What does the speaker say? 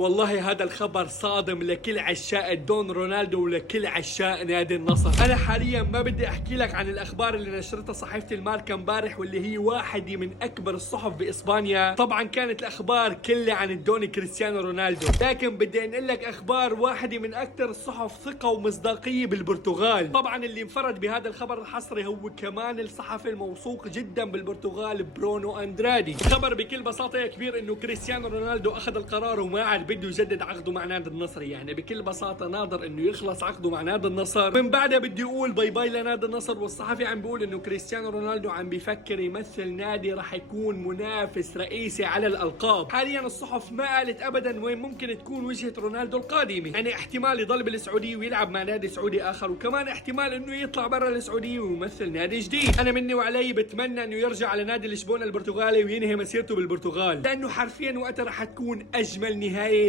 والله هذا الخبر صادم لكل عشاق الدون رونالدو ولكل عشاق نادي النصر. انا حاليا ما بدي احكي لك عن الاخبار اللي نشرتها صحيفة الماركا امبارح واللي هي واحدة من اكبر الصحف باسبانيا. طبعا كانت الاخبار كلها عن الدون كريستيانو رونالدو، لكن بدي انقل لك اخبار واحدة من اكثر الصحف ثقة ومصداقية بالبرتغال. طبعا اللي انفرد بهذا الخبر الحصري هو كمان الصحفي الموثوق جدا بالبرتغال برونو اندرادي. الخبر بكل بساطة يا كبير انه كريستيانو رونالدو اخذ القرار وما عاد بده يجدد عقده مع نادي النصر. يعني بكل بساطة ناظر انه يخلص عقده مع نادي النصر، من بعدها بدي يقول باي باي لنادي النصر. والصحفي عم بيقول انه كريستيانو رونالدو عم بيفكر يمثل نادي راح يكون منافس رئيسي على الالقاب. حاليا الصحف ما قالت ابدا وين ممكن تكون وجهة رونالدو القادمة، يعني احتمال يضل بالسعودية ويلعب مع نادي سعودي اخر، وكمان احتمال انه يطلع برا السعودية ويمثل نادي جديد. انا مني وعلي بتمنى انه يرجع على نادي لشبونة البرتغالي وينهي مسيرته بالبرتغال، لانه حرفيا وقتها راح تكون اجمل نهاية